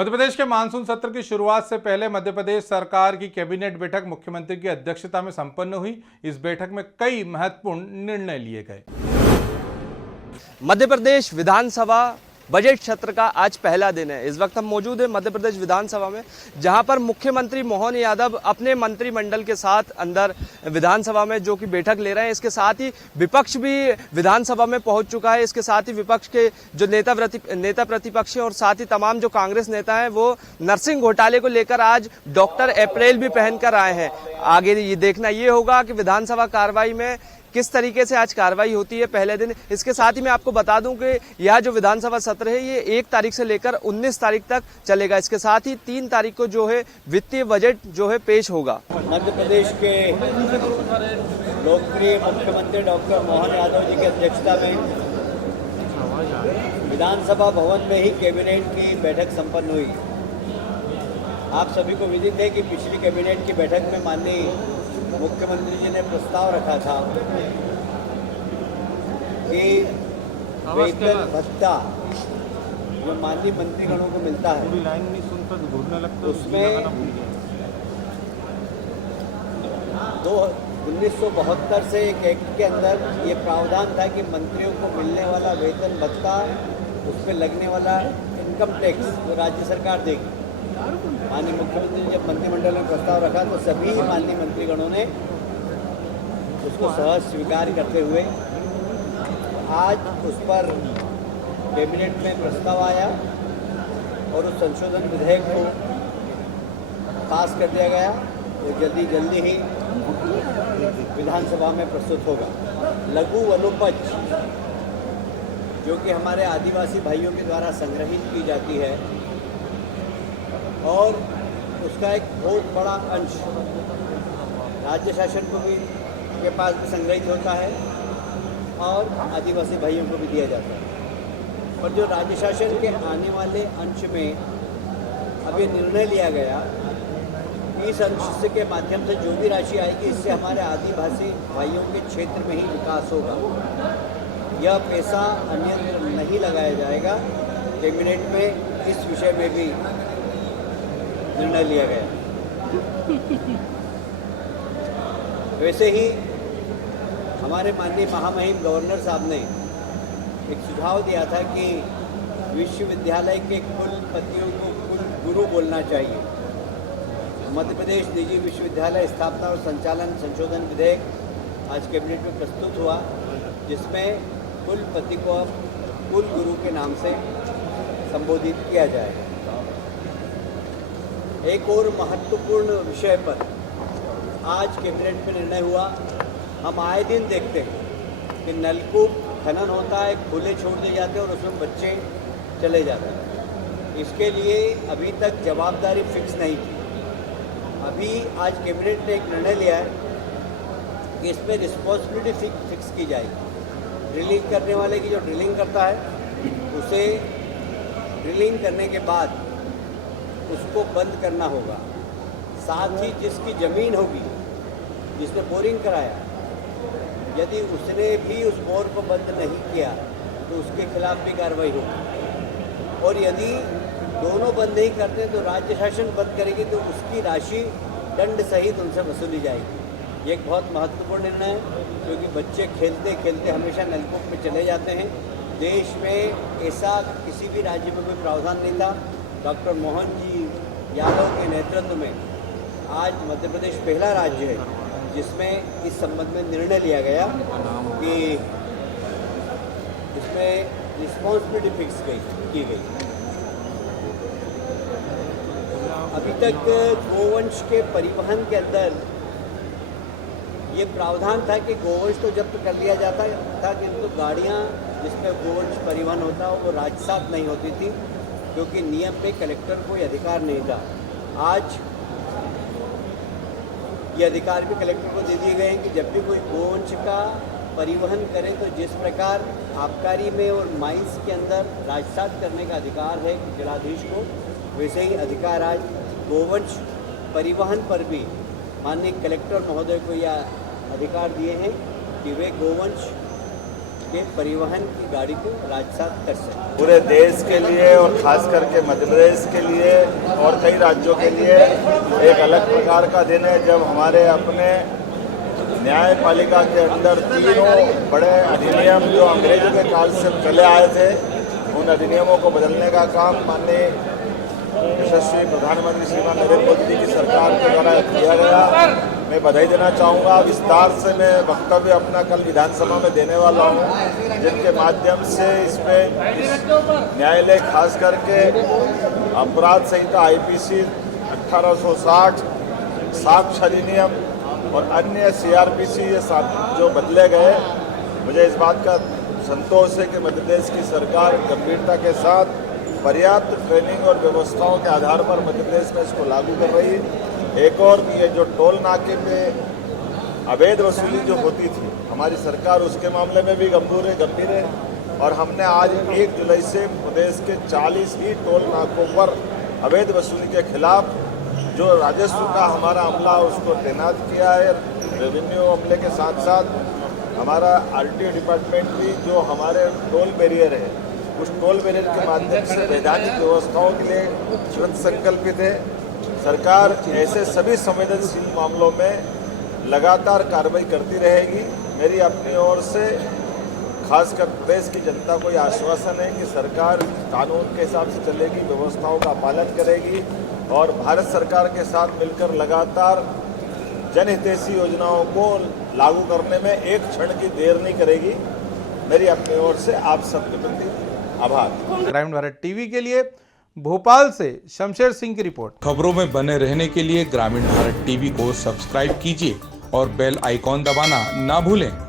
मध्य प्रदेश के मानसून सत्र की शुरुआत से पहले मध्य प्रदेश सरकार की कैबिनेट बैठक मुख्यमंत्री की अध्यक्षता में संपन्न हुई। इस बैठक में कई महत्वपूर्ण निर्णय लिए गए। मध्य प्रदेश विधानसभा बजट सत्र का आज पहला दिन है। इस वक्त हम मौजूद हैं मध्य प्रदेश विधानसभा में, जहां पर मुख्यमंत्री मोहन यादव अपने मंत्रिमंडल के साथ अंदर विधानसभा में जो कि बैठक ले रहे हैं। इसके साथ ही विपक्ष भी विधानसभा में पहुंच चुका है। इसके साथ ही विपक्ष के जो नेता प्रतिपक्ष हैं और साथ ही तमाम जो कांग्रेस नेता हैं वो नर्सिंग घोटाले को लेकर आज डॉक्टर अप्रैल भी पहनकर आए हैं। आगे ये देखना ये होगा कि विधानसभा कार्रवाई में किस तरीके से आज कार्रवाई होती है पहले दिन। इसके साथ ही मैं आपको बता दूं कि यह जो विधानसभा सत्र है ये 1 तारीख से लेकर 19 तारीख तक चलेगा। इसके साथ ही 3 तारीख को जो है वित्तीय बजट जो है पेश होगा। मध्य प्रदेश के लोकप्रिय मुख्यमंत्री डॉक्टर मोहन यादव जी की अध्यक्षता में विधानसभा भवन में ही कैबिनेट की बैठक संपन्न हुई। आप सभी को विदित है कि पिछली कैबिनेट की बैठक में माननीय मुख्यमंत्री जी ने प्रस्ताव रखा था कि वेतन भत्ता जो माननीय मंत्रीगणों को मिलता है उसमें 1972 से एक एक्ट के अंदर ये प्रावधान था कि मंत्रियों को मिलने वाला वेतन भत्ता उस पर लगने वाला इनकम टैक्स वो राज्य सरकार देगी। माननीय मुख्यमंत्री ने जब मंत्रिमंडल में प्रस्ताव रखा तो सभी माननीय मंत्रीगणों ने उसको सहज स्वीकार करते हुए आज उस पर कैबिनेट में प्रस्ताव आया और उस संशोधन विधेयक को पास कर दिया गया। वो जल्दी ही विधानसभा में प्रस्तुत होगा। लघु वनोपज जो कि हमारे आदिवासी भाइयों के द्वारा संग्रहित की जाती है और उसका एक बहुत बड़ा अंश राज्य शासन को भी के पास भी संग्रहित होता है और आदिवासी भाइयों को भी दिया जाता है। और जो राज्य शासन के आने वाले अंश में अभी निर्णय लिया गया, इस अंश के माध्यम से जो भी राशि आएगी इससे हमारे आदिवासी भाइयों के क्षेत्र में ही विकास होगा। यह पैसा अन्यत्र नहीं लगाया जाएगा। कैबिनेट में इस विषय में भी निर्णय लिया गया। वैसे ही हमारे माननीय महामहिम गवर्नर साहब ने एक सुझाव दिया था कि विश्वविद्यालय के कुलपतियों को कुल गुरु बोलना चाहिए। मध्य प्रदेश निजी विश्वविद्यालय स्थापना और संचालन संशोधन विधेयक आज कैबिनेट में प्रस्तुत हुआ, जिसमें कुलपति को कुल गुरु के नाम से संबोधित किया जाएगा। एक और महत्वपूर्ण विषय पर आज कैबिनेट में निर्णय हुआ। हम आए दिन देखते हैं कि नलकूप खनन होता है, खुले छोड़ दिए जाते हैं और उसमें बच्चे चले जाते हैं। इसके लिए अभी तक जवाबदारी फिक्स नहीं थी। अभी आज कैबिनेट ने एक निर्णय लिया है कि इसमें रिस्पॉन्सिबिलिटी फिक्स की जाएगी। ड्रिलिंग करने वाले की जो ड्रिलिंग करता है उसे ड्रिलिंग करने के बाद उसको बंद करना होगा। साथ ही जिसकी ज़मीन होगी, जिसने बोरिंग कराया, यदि उसने भी उस बोर को बंद नहीं किया तो उसके खिलाफ भी कार्रवाई होगी। और यदि दोनों बंद नहीं करते तो राज्य शासन बंद करेगी तो उसकी राशि दंड सहित उनसे वसूली जाएगी। ये एक बहुत महत्वपूर्ण निर्णय है, क्योंकि बच्चे खेलते खेलते हमेशा नलकूप में चले जाते हैं। देश में ऐसा किसी भी राज्य में कोई प्रावधान नहीं था। डॉक्टर मोहन जी यादव के नेतृत्व में आज मध्य प्रदेश पहला राज्य है जिसमें इस संबंध में निर्णय लिया गया कि इसमें रिस्पॉन्सिबिलिटी फिक्स की गई। अभी तक गोवंश के परिवहन के अंदर ये प्रावधान था कि गोवंश तो जब्त कर लिया जाता था, किंतु गाड़ियाँ जिसमें गोवंश परिवहन होता है वो राजसात नहीं होती थी, क्योंकि नियम पे कलेक्टर को ये अधिकार नहीं था। आज ये अधिकार भी कलेक्टर को दे दिए गए हैं कि जब भी कोई गोवंश का परिवहन करे तो जिस प्रकार आबकारी में और माइंस के अंदर राजसात करने का अधिकार है जिलाधीश को, वैसे ही अधिकार आज गोवंश परिवहन पर भी माननीय कलेक्टर महोदय को यह अधिकार दिए हैं कि वे गोवंश के परिवहन की गाड़ी को राजसात कर सकें। पूरे देश के लिए और खास करके मध्य प्रदेश के लिए और कई राज्यों के लिए एक अलग प्रकार का दिन है, जब हमारे अपने न्यायपालिका के अंदर तीनों बड़े अधिनियम जो अंग्रेजों के काल से चले आए थे, उन अधिनियमों को बदलने का काम माननीय यशस्वी प्रधानमंत्री श्रीमान नरेंद्र मोदी जी की सरकार के द्वारा किया गया। मैं बधाई देना चाहूँगा। विस्तार से मैं वक्तव्य अपना कल विधानसभा में देने वाला हूँ, जिनके माध्यम से इसमें न्यायालय खास करके अपराध संहिता IPC 1860, साक्ष्य अधिनियम और अन्य CRPC ये जो बदले गए, मुझे इस बात का संतोष है कि मध्य प्रदेश की सरकार गंभीरता के साथ पर्याप्त ट्रेनिंग और व्यवस्थाओं के आधार पर मध्य प्रदेश में इसको लागू कर रही है। एक और ये जो टोल नाके पे अवैध वसूली जो होती थी, हमारी सरकार उसके मामले में भी गंभीर है और हमने आज 1 जुलाई से प्रदेश के 40 ही टोल नाकों पर अवैध वसूली के खिलाफ जो राजस्व का हमारा अमला उसको तैनात किया है। रेवेन्यू अमले के साथ साथ हमारा RTO डिपार्टमेंट भी जो हमारे टोल बैरियर है, उस टोल बैरियर के माध्यम से वैधानिक व्यवस्थाओं के लिए कृत संकल्पित है। सरकार ऐसे सभी संवेदनशील मामलों में लगातार कार्रवाई करती रहेगी। मेरी अपनी ओर से खासकर प्रदेश की जनता को यह आश्वासन है कि सरकार कानून के हिसाब से चलेगी, व्यवस्थाओं का पालन करेगी और भारत सरकार के साथ मिलकर लगातार जनहितैषी योजनाओं को लागू करने में एक क्षण की देर नहीं करेगी। मेरी अपनी ओर से आप सबके प्रति आभार। ग्रामीण भारत टीवी के लिए भोपाल से शमशेर सिंह की रिपोर्ट। खबरों में बने रहने के लिए ग्रामीण भारत टीवी को सब्सक्राइब कीजिए और बेल आइकॉन दबाना ना भूलें।